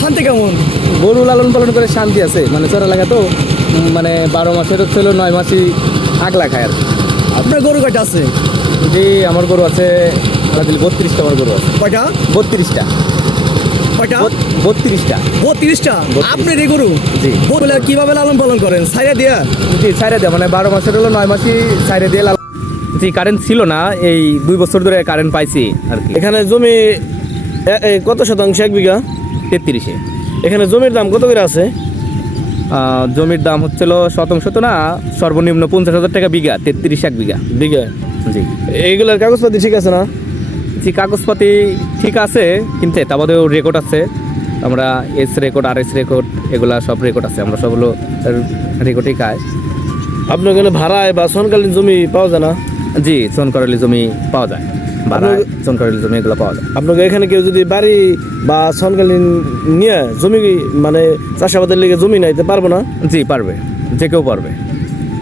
শান্তি কেমন? গরু লালন পালন করে শান্তি আছে। মানে চোরা লাগা তো মানে বারো মাসের হলো নয় মাসই আগলা খায় আর। আপনার গরু কয়টা আছে? জি আমার গরু আছে বত্রিশটা আমার গরু আছে। কয়টা? বত্রিশটা। কয়টা? বত্রিশটা। বত্রিশটা? বত্রিশ। আপনার এই গরু? জি। গরুগুলা কীভাবে লালন পালন করেন? সাইরা দিয়া? জি ছাইরে দেয় মানে বারো মাসের হলো নয় মাসই দিয়ে লাল জি কারেন্ট ছিল না এই দুই বছর ধরে কারেন্ট পাইছি আর কি। এখানে জমি কত শতাংশ? এক বিঘা? তেত্রিশে। এখানে জমির দাম কত করে আছে? জমির দাম হচ্ছিল শতাংশ তো না সর্বনিম্ন পঞ্চাশ হাজার টাকা বিঘা তেত্রিশ এক বিঘা। বিঘা? জি। এইগুলোর কাগজপাতি ঠিক আছে না? জি কাগজপাতি ঠিক আছে কিন্তু তা বাদেও রেকর্ড আছে। আমরা এস রেকর্ড আর এস রেকর্ড এগুলা সব রেকর্ড আছে। আমরা সবগুলো রেকর্ডই খাই আপনার এখানে ভাড়ায় বা সনকালীন জমি পাওয়া যায় না? জি চনকরালি জমি পাওয়া যায়। ভাড়া জমি এগুলো পাওয়া যায়। আপনাকে এখানে কেউ যদি বাড়ি বা সনকালীন নিয়ে জমি মানে চাষাবাদের লেগে জমি নাইতে পারব না? জি পারবে। যে কেউ পারবে।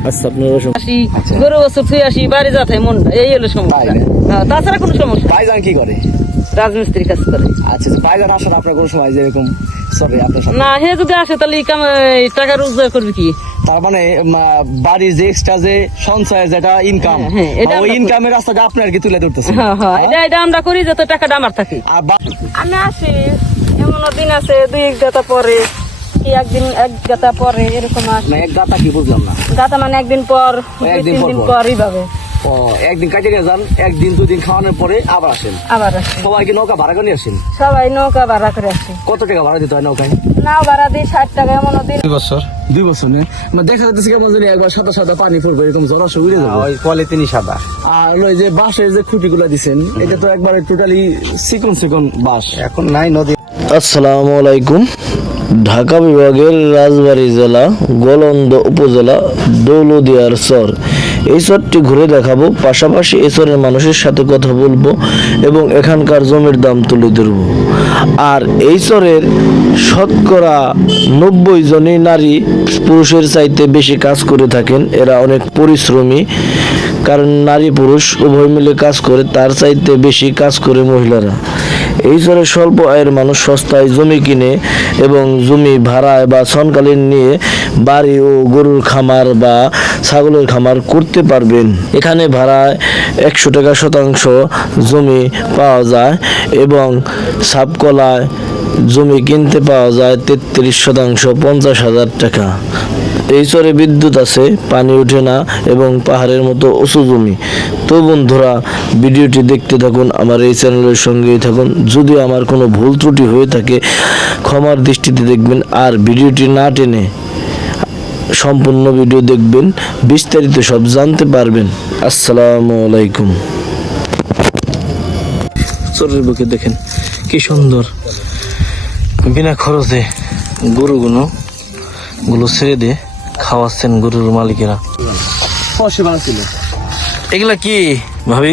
আচ্ছা আপনার আসি গরু বছর ছুঁয়ে আসি বাড়ি যাতে মন এই হলো সমস্যা। হ্যাঁ, তাছাড়া কোনো সমস্যা। ভাইজান কি করে? রাজমিস্ত্রির কাজ করে। আচ্ছা আচ্ছা, ভাইজান আসেন আপনার কোনো সময় যেরকম সরি আপনার না হে যদি আসে তাহলে টাকা রোজগার করবে কি? তার মানে বাড়ির যে এক্সট্রা যে সঞ্চয় যেটা ইনকাম হ্যাঁ, হ্যাঁ, ওই ইনকামের রাস্তাটা আপনার কি তুলে ধরতেছে হ্যাঁ হ্যাঁ এটা এটা আমরা করি যত টাকাটা আমার থাকে। আমি আসি এমন দিন আছে দুই এক দাতা পরে কি একদিন এক গাতা পরে এরকম আসে। এক গাতা কি বুঝলাম না। গাতা মানে একদিন পর একদিন তিন দিন পর। পর এইভাবে। ও একদিন কাটে নিয়ে যান একদিন দুদিন খাওয়ানোর পরে আবার আসেন। আবার আসি সবাই কি নৌকা ভাড়া করে নিয়ে আসেন? সবাই নৌকা ভাড়া করে আসি কত টাকা ভাড়া দিতে হয় নৌকায়? নাও ভাড়া দিই ষাট টাকা এমন দিন দুই বছর। না? মানে দেখা যাচ্ছে কেমন জানি একবার সাদা সাদা পানি পড়বে এরকম জ্বর আসে উড়ে যাবে। ওই পলিথিনই সাদা। আর ওই যে বাঁশের যে খুঁটিগুলো দিছেন এটা তো একবারে টোটালি চিকন চিকন বাঁশ। এখন নাই নদী। আসসালামু আলাইকুম। ঢাকা বিভাগের রাজবাড়ী জেলা গোলন্দ উপজেলা দৌলদিয়ার চর। এই চরটি ঘুরে দেখাবো, পাশাপাশি এই চরের মানুষের সাথে কথা বলব এবং এখানকার জমির দাম তুলে ধরবো। আর এই চরের শতকরা নব্বই জনই নারী পুরুষের চাইতে বেশি কাজ করে থাকেন, এরা অনেক পরিশ্রমী, কারণ নারী পুরুষ উভয় মিলে কাজ করে, তার চাইতে বেশি কাজ করে মহিলারা। এই চরে স্বল্প আয়ের মানুষ সস্তায় জমি কিনে এবং জমি ভাড়ায় বা সনকালীন নিয়ে বাড়ি ও গরুর খামার বা ছাগলের খামার করতে পারবেন। এখানে ভাড়ায় একশো টাকা শতাংশ জমি পাওয়া যায় এবং সাপকলায় জমি কিনতে পাওয়া যায় তেত্রিশ শতাংশ পঞ্চাশ হাজার টাকা। এই চরে বিদ্যুৎ আছে, পানি ওঠে না এবং পাহাড়ের মতো উঁচু জমি। তো বন্ধুরা, ভিডিওটি দেখতে থাকুন, আমার এই চ্যানেলের সঙ্গেই থাকুন। যদি আমার কোনো ভুল ত্রুটি হয়ে থাকে, ক্ষমার দৃষ্টিতে দেখবেন আর ভিডিওটি না টেনে সম্পূর্ণ ভিডিও দেখবেন, বিস্তারিত সব জানতে পারবেন। আসসালামু আলাইকুম। চরের বুকে দেখেন, কি সুন্দর। বিনা খরচে গরুগুলো, গুলো ছেড়ে দিয়ে খাওয়াচ্ছেন গরুর মালিকেরা। এগুলা কি ভাবি?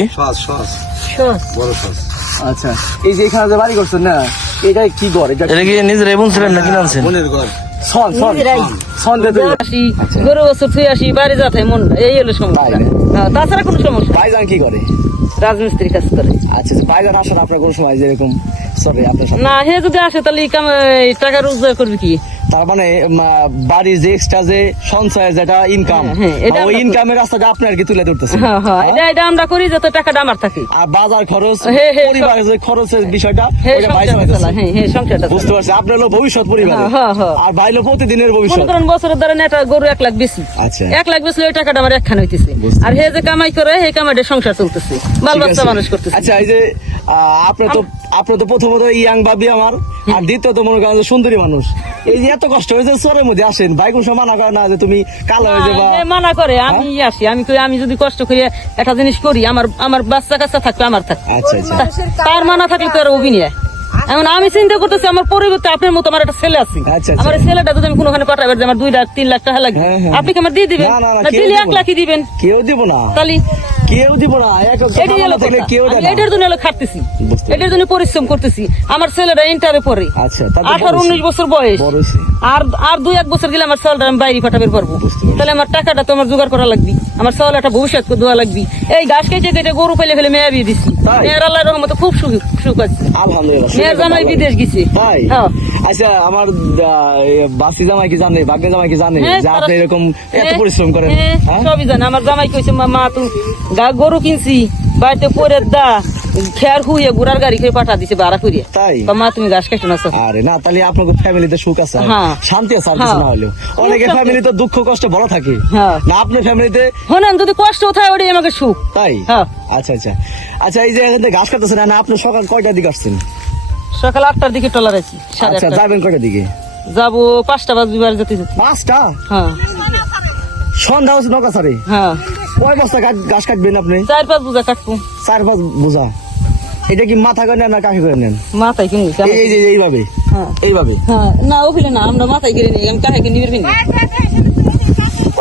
আচ্ছা এই যে এখানে যে বাড়ি করছেন না এটা কি ঘর? এটা আনছেন? আসি গরু বছর ছুঁয়ে আসি বাড়ি যাতে মন এই হলো সমস্যা। তাছাড়া কোনো সমস্যা। ভাইজান কি করে? রাজমিস্ত্রির কাজ করে। আচ্ছা আচ্ছা, ভাইজান আসেন আপনার কোনো সময় যেরকম সরি আপনার সাথে না হে যদি আসে তাহলে টাকা রোজগার করবে কি? তার মানে বাড়ির যে এক্সট্রা যে সঞ্চয় যেটা ইনকাম হ্যাঁ, হ্যাঁ, ওই ইনকামের রাস্তাটা আপনার কি তুলে ধরতেছে হ্যাঁ এটা এটা আমরা করি যত টাকাটা আমার থাকে। আর বাজার খরচ পরিবারের যে খরচের বিষয়টা ওটা ভাই সংসারটা বুঝতে পারছি আপনার হলো ভবিষ্যৎ পরিবার। আর ভাই হলো প্রতিদিনের ভবিষ্যৎ। করেন বছরের ধরেন একটা গরু এক লাখ বেশি। আচ্ছা। এক লাখ বেশি ওই টাকাটা আমার একখান হইতেছে। আর হে যে কামাই করে সেই কামাইটা সংসার চলতেছে। বাল বাচ্চা মানুষ করতেছে। আচ্ছা এই যে আপনি তো আপনি তো প্রথমত ইয়াং আমার আর দ্বিতীয়ত মনে করেন সুন্দরী মানুষ। এই যে এত কষ্ট হয়েছে চোরের মধ্যে আসেন ভাই কোনো মানা করে না যে তুমি কালো হয়ে যাবা। হ্যাঁ, মানা করে আমি আসি আমি আমি যদি কষ্ট করে একটা জিনিস করি আমার আমার বাচ্চা কাচ্চা থাকবে আমার থাকবে। আচ্ছা আচ্ছা। তার মানা থাকলে তো আর অভিনয় এখন আমি চিন্তা করতেছি আমার পরিবর্তে আপনার মতো আমার একটা ছেলে আছে। আচ্ছা, আচ্ছা। আমার ছেলেটা যদি আমি কোনোখানে পাঠাবার যে আমার দুই লাখ তিন লাখ টাকা লাগবে হ্যাঁ, হ্যাঁ। আপনি কি আমার দিয়ে দিবেন? দিলে এক। লাখই দিবেন। কেউ দিব না। তাহলে কেউ দিব না এক এটাই হলো থাকলে কথা। কেউ আমি দেয় না। এটার জন্য খাটতেছি। এটার জন্য পরিশ্রম করতেছি। আমার ছেলেটা ইন্টারে পড়ে। আচ্ছা আঠারো উনিশ বছর বয়স। আর আর দুই এক বছর গেলে আমার ছেলেটা আমি বাইরে পাঠাবে পারব। তাহলে আমার টাকাটা তো আমার জোগাড় করা লাগবে। আমার ছেলে একটা ভবিষ্যৎ দেওয়া লাগবে। এই গাছ কেটে কেটে গরু ফেলে ফেলে মেয়া বিয়ে দিচ্ছি মেয়ের আল্লাহ রহমতে খুব সুখ সুখ আছে। মেয়ের জামাই বিদেশ গেছে। হ্যাঁ। আচ্ছা আমার বাসি জামাই কি জানে ভাগ্নে জামাই কি জানে? হ্যাঁ, যে আপনি এরকম এত হ্যাঁ, পরিশ্রম করেন হ্যাঁ, হ্যাঁ? সবই জানে। আমার জামাই কইছে মা তুমি গা গরু কিনছি বাড়িতে পরে দা খেয়ার গুড়ার গাড়ি করে পাঠা দিছে করিয়ে তাই? মা তুমি ঘাস কাটো না আরে না তাহলে আপনার ফ্যামিলিতে সুখ আছে। হ্যাঁ। শান্তি আছে আর কিছু হ্যাঁ। না হলেও। অনেকে ফ্যামিলিতে দুঃখ কষ্ট বড় থাকে। হ্যাঁ। না আপনার ফ্যামিলিতে শোনেন যদি কষ্ট থাকে ওটাই আমাকে সুখ। তাই? হ্যাঁ। আচ্ছা আচ্ছা। আচ্ছা এই যে এখান থেকে ঘাস কাটতেছেন না আপনি সকাল কয়টার দিকে আসছেন? সকাল আটটার দিকে টলার আছি সাড়ে আচ্ছা আটটা যাবেন কটার দিকে? যাব পাঁচটা বাজবি বাড়ি যেতে যেতে। পাঁচটা? হ্যাঁ। সন্ধ্যা হচ্ছে নকা সারে হ্যাঁ। কয় বস্তা গাছ- ঘাস কাটবেন আপনি? চার পাঁচ বুঝা কাটবো। চার পাঁচ বোঝা। এটা কি মাথা করে নেন না কাকে করে নেন? মাথায় কিনি এই- এই যে এইভাবে। হ্যাঁ। এইভাবে। হ্যাঁ। না ওখানে না আমরা মাথায় কিনে নিই আমি কাহে কিনি বেরবি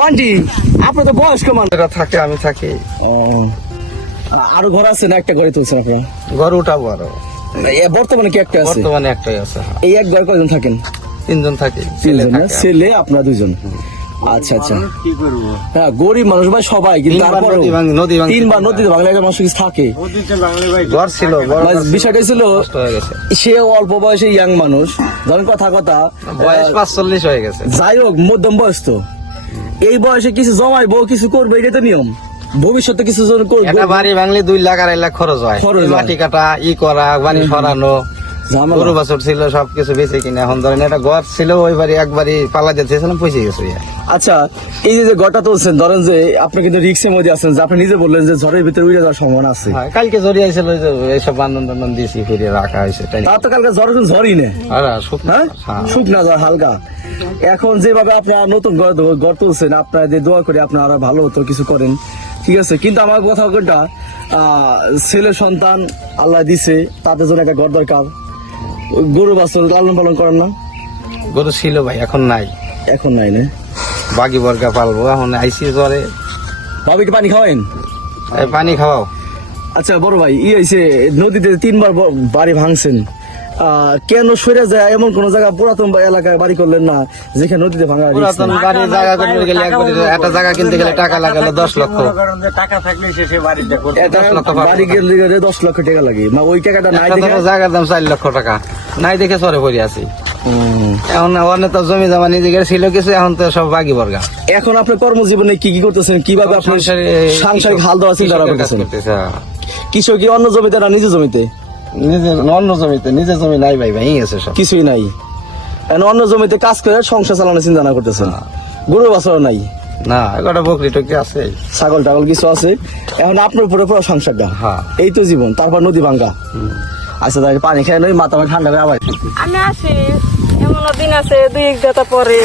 আন্টি আপনি তো বয়স্ক মানুষ। যারা থাকে আমি থাকি। ও, আরও ঘর আছে না একটা ঘরে তুলছেন আপনারা? ঘর উঠাবো আরও। বর্তমানে কি একটা আছে? বর্তমানে একটাই আছে হ্যাঁ। এই এক ঘরে কয়জন থাকেন? তিনজন থাকি ছেলে আপনারা দুজন আচ্ছা আচ্ছা। কি করব? হ্যাঁ গরিব মানুষ ভাই সবাই কিন্তু তিনবার নদী ভাঙ- নদী ভাঙছে। তিনবার নদীতে বাংলা একটা মানুষ কিছু থাকে। ঘর ছিল বড় ঘর ছিল, বিষয়টা ছিল হয়ে সে অল্প বয়সে ইয়াং মানুষ। ধরেন কথা কথা বয়স পাঁচচল্লিশ হয়ে গেছে। যাই হোক মধ্যম বয়স তো। এই বয়সে কিছু জমাইবো কিছু করবে এটা তো নিয়ম। ভবিষ্যতে কিছু জন করবে বাড়ি ভাঙলে দুই লাখ আড়াই লাখ খরচ হয়। মাটি কাটা ই করা বাড়ি সরানো গরু বছর ছিল সবকিছু বেঁচে কিনে। এখন ধরেন একটা ঘর ছিল ওই বাড়ি একবারই পালা যেতেছিলাম গেছে আচ্ছা এই যে তুলছেন ধরেন যে আপনি কিন্তু রিক্সের মধ্যে আছেন যে আপনি নিজে বললেন যে ঝড়ের ভিতরে উড়ে যাওয়ার সম্ভাবনা আছে। হ্যাঁ, কালকে জড়িয়ে ছিল ওই যে এইসব বান্ধন টান্ধন দিয়েছি ফিরিয়ে রাখা হয়েছে তার তো কালকে ঝড় ঝড়ই শুকনো হ্যাঁ? হ্যাঁ। শুকনা ঝড় হালকা। এখন যেভাবে আপনারা নতুন ঘর ঘর তুলছেন আপনার যে দোয়া করে আপনারা আরও ভালো হতো কিছু করেন। ঠিক আছে কিন্তু আমার কথা কোনটা? ছেলে সন্তান আল্লাহ দিছে তাদের জন্য একটা ঘর দরকার। গরু বাছুর লালন পালন করেন না? গরু ছিল ভাই এখন নাই। এখন নাই না? বাকি বর্গা পালবো এখন আইসি জ্বরে। ভাবিকে পানি খাওয়াইন? পানি খাওয়াও। আচ্ছা বড় ভাই ই হয়েছে নদীতে তিনবার বাড়ি ভাঙছেন। কেন সরে যায়? এমন কোন জায়গা পুরাতন বা এলাকায় বাড়ি করলেন না যেখানে নদীতে ভাঙা পুরাতন বাড়ি জায়গা কিনতে গেলে একটা জায়গা কিনতে গেলে টাকা লাগালো দশ লক্ষ। পাবো। বাড়ি গেলে দশ লক্ষ টাকা লাগে। না ওই টাকাটা নাই দেখে জায়গার দাম চার লক্ষ টাকা। নাই দেখে সরে পড়ে আছি। এখন অনেক তো জমি জমা নিজেদের ছিল কিছু এখন তো সব বাগি বর্গা। এখন আপনার কর্মজীবনে কি কি করতেছেন? কীভাবে আপনি সাংসারিক হাল দেওয়া চিন্তা কৃষকের করতেছেন করতেছে। কৃষক কি অন্য জমিতে না নিজের জমিতে? নিজের অন্য জমিতে নিজের জমি নাই ভাই ভাই গেছে সব। কিছুই নাই। অন্য জমিতে কাজ করে সংসার চালানোর চিন্তা না করতেছেন? গরু বাছারও নাই? না একটা বকরি টকরি আছে। ছাগল টাগল কিছু আছে? এখন আপনার উপরে পুরো সংসারটা। হ্যাঁ। এই তো জীবন তারপর নদী ভাঙ্গা। আচ্ছা তাহলে পানি খেয়ে নই মাথা ঠান্ডা করে আবার আমি আসি এমন দিন আছে দুই এক গাতা পরে।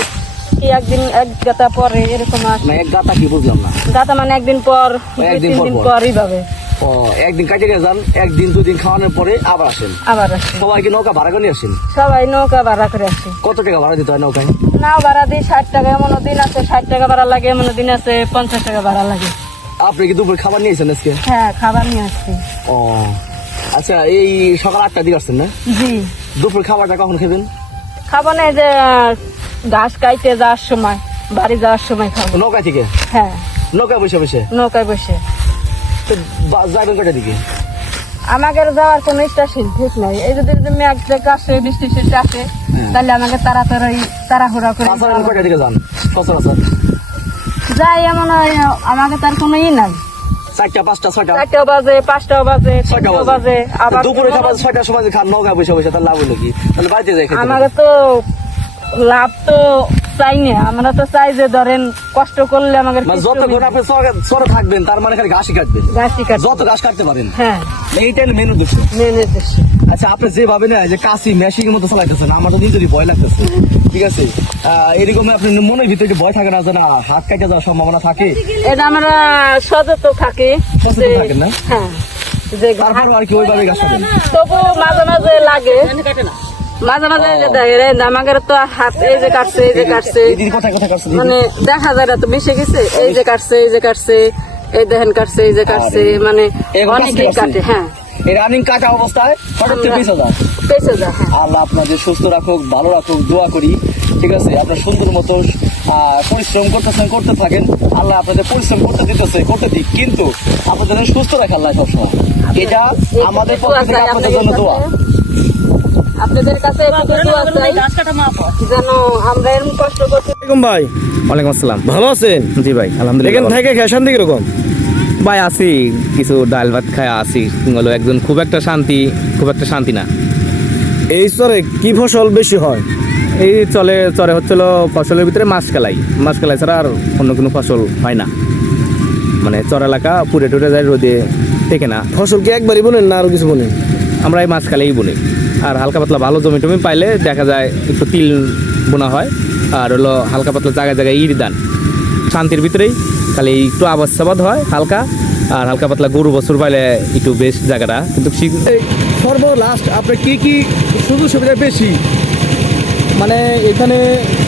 কি একদিন এক গাতা পরে এরকম আসি। এক গাতা কি বুঝলাম না। গাতা মানে একদিন পর দুই তিন দিন। পর এইভাবে। ও একদিন কাজে গিয়ে যান একদিন দুদিন খাওয়ানোর পরে আবার আসেন। আবার আসি সবাইকে নৌকা ভাড়া করে নিয়ে আসেন? সবাই নৌকা ভাড়া করে আসি। কত টাকা ভাড়া দিতে হয় নৌকায়? নাও ভাড়া দিই ষাট টাকা এমন দিন আছে ষাট টাকা ভাড়া লাগে এমন দিন আছে পঞ্চাশ টাকা ভাড়া লাগে। আপনি কি দুপুর খাবার নিয়েছেন আজকে? হ্যাঁ খাবার নিয়ে আসছি। ও আচ্ছা এই সকাল আটটা দিকে আসছেন না? জি। দুপুর খাবারটা কখন খাবেন? খাব না যে ঘাস কাইতে যাওয়ার সময় বাড়ি যাওয়ার সময় খাব। নৌকা থেকে? হ্যাঁ। নৌকা বসে বসে? নৌকায় বসে। তো যাবেন কয়টা দিকে। আমাদের যাওয়ার কোনো স্টেশন ঠিক নাই। এই যদি যদি মেঘ থেকে আসে বৃষ্টি টিষ্টি আসে তাহলে আমাকে তাড়াতাড়ি তাড়াহুড়া করে কয়টা দিকে যান সচরাচর। যাই এমন আমাকে তার কোনো ই নাই। চারটা পাঁচটা ছয়টা। চারটাও বাজে পাঁচটাও বাজে ছয়টা বাজে। আবার দুপুরে খাবার ছয়টার সময় খান নৌকা বসে বসে তার লাভ হলো কি? তাহলে বাড়িতে যাই আমাকে তো লাভ তো চাই না আমরা তো চাই যে ধরেন কষ্ট করলে আমাকে মানে যতক্ষণ আপনি চরে থাকবেন তার মানে খালি ঘাসই কাটবেন। গাছই কাটে যত ঘাস কাটতে পারেন। হ্যাঁ। এইটাই মেন উদ্দেশ্য। মেনে দেশে আচ্ছা আপনি যেভাবে না যে কাশি মেশিনের মতো চালাইতেছেন আমার তো নিজেরই ভয় লাগতেছে। ঠিক আছে? আহ, এরকম আপনি মনের ভিতরে একটু ভয় থাকে না যে না হাত কাটে যাওয়ার সম্ভাবনা থাকে? এটা আমরা সচেতন থাকি। সচেতন যে- থাকেন না? হ্যাঁ। যে তারপর আর কি ওইভাবে ঘাস কাটেন। তবু মাঝে মাঝে লাগে। মাঝে মাঝে যে দেখে আমাদের তো হাত এই যে কাটছে এই যে কাটছে? মানে দেখা যায় তো মিশে গেছে এই যে কাটছে এই যে কাটছে এই দেখেন কাটছে এই যে কাটছে মানে অনেকেই কাটে হ্যাঁ। এই রানিং কাটা অবস্থায় হঠাৎ করে যায়। পেছে যা হ্যাঁ। আল্লাহ আপনাদের সুস্থ রাখুক ভালো রাখুক দোয়া করি। ঠিক আছে আপনার সুন্দর মতো আহ, পরিশ্রম করতেছেন করতে থাকেন। আল্লাহ আপনাদের পরিশ্রম করতে দিতেছে করতে দিক। কিন্তু আপনাদের সুস্থ রাখে আল্লাহ সবসময়। এটা আমাদের পক্ষ থেকে আপনাদের জন্য দোয়া। আপনাদের কাছে একটু দোয়া চাই যেন আমরা এরকম কষ্ট করতে ভাই। ওয়ালাইকুম আসসালাম। ভালো আছেন? জি ভাই আলহামদুলিল্লাহ ভালো। থেকে খেয়ে শান্তি কীরকম ভাই আছি কিছু ডাল ভাত খায় আসি। হলো একজন খুব একটা শান্তি খুব একটা শান্তি না। এই স্তরে কি ফসল বেশি হয়? এই চলে চলে হচ্ছিল ফসলের ভিতরে মাছ কালাই। মাছ কালাই ছাড়া আর অন্য কোনো ফসল হয় না। মানে চর এলাকা পুড়ে টুরে যায় রোদে টেকে না। ফসল কি একবারই বোনেন না আরও কিছু বোনেন? আমরা এই মাছ কালেই বলি। আর হালকা পাতলা ভালো জমি টমি পাইলে দেখা যায় একটু তিল বোনা হয়। আর হলো হালকা পাতলা জায়গায় জায়গায় ইট দান। শান্তির ভিতরেই খালি একটু আবাদ সাবাদ হয় হালকা আর হালকা পাতলা গরু বছর পাইলে একটু বেশ জায়গাটা। কিন্তু এই সর্ব লাস্ট আপনার কি কি সুযোগ সুবিধা বেশি? মানে এখানে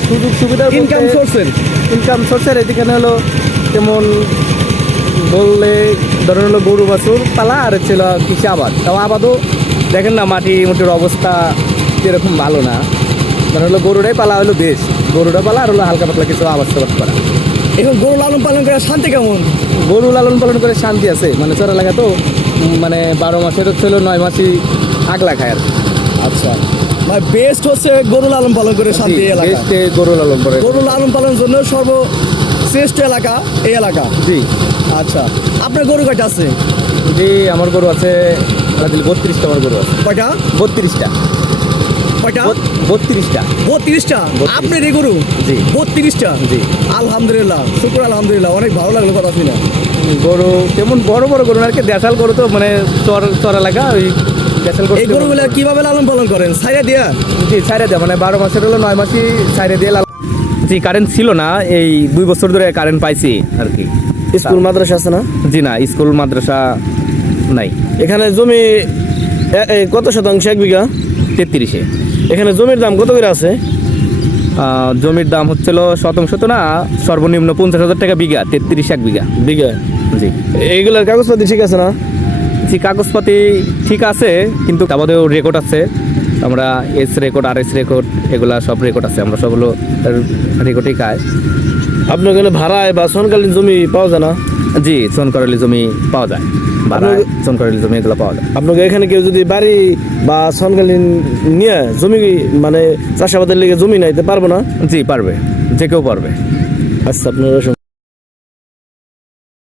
সুযোগ সুবিধা ইনকাম সোর্সের ইনকাম সোর্সের এদিকে হলো যেমন বললে ধরেন হলো গরু বাছুর পালা আর ছিল কৃষি আবাদ। তাও আবাদও দেখেন না মাটি মুটির অবস্থা এরকম ভালো না। মানে হলো গরুটাই পালা হলো বেশ গরুটা পালা আর হলো হালকা পাতলা কিছু আবাদ সাবাদ করা। এখন গরু লালন পালন করে শান্তি কেমন? গরু লালন পালন করে শান্তি আছে। মানে চর এলাকা তো মানে বারো মাসের হচ্ছে হলো নয় মাসই আগলা খায় আর আচ্ছা। ভাই বেস্ট হচ্ছে গরু লালন পালন করে শান্তি এলাকা। গরু লালন করে। গরু লালন পালনের জন্য সর্বশ্রেষ্ঠ এলাকা এই এলাকা? জি। আচ্ছা। আপনার গরু কয়টা আছে? জি আমার গরু আছে বত্রিশটা আমার গরু আছে কয়টা? বত্রিশটা। কয়টা? বত্রিশটা। বত্রিশটা? আপনার এই গরু? জি। বত্রিশটা? জি। আলহামদুলিল্লাহ। শুক্র আলহামদুলিল্লাহ অনেক ভালো লাগল কথা শুনে। গরু তেমন বড় বড় গরু আর কি? দেশাল গরু তো মানে চর চর এলাকা ওই এই গরুগুলো কীভাবে লালন পালন করেন? দিয়া? জি ছাইরে মানে বারো মাসের হলো নয় মাসই ছাইরে দিয়ে লাল জি কারেন্ট ছিল না এই দুই বছর ধরে কারেন্ট পাইছি আর কি। স্কুল মাদ্রাসা আছে না? জি না স্কুল মাদ্রাসা নাই। এখানে জমি কত শতাংশ? এক বিঘা? তেত্রিশে। এখানে জমির দাম কত করে আছে? জমির দাম হচ্ছিল শতাংশ তো না সর্বনিম্ন পঞ্চাশ হাজার টাকা বিঘা তেত্রিশ এক বিঘা। বিঘা? জি। এইগুলোর কাগজপাতি ঠিক আছে না? জি কাগজপাতি ঠিক আছে কিন্তু আমাদের রেকর্ড আছে। আমরা এস রেকর্ড আর এস রেকর্ড এগুলা সব রেকর্ড আছে। আমরা সবগুলো রেকর্ডেই খাই আপনার ভাড়ায় বা সনকালীন জমি পাওয়া যায় না? জি চনকরালি জমি পাওয়া যায়। জমি এগুলো পাওয়া যায়। আপনাকে এখানে কেউ যদি বাড়ি বা সনকালীন নিয়ে জমি মানে চাষাবাদের লেগে জমি নাইতে পারব না? জি পারবে। যে কেউ পারবে। আচ্ছা আপনার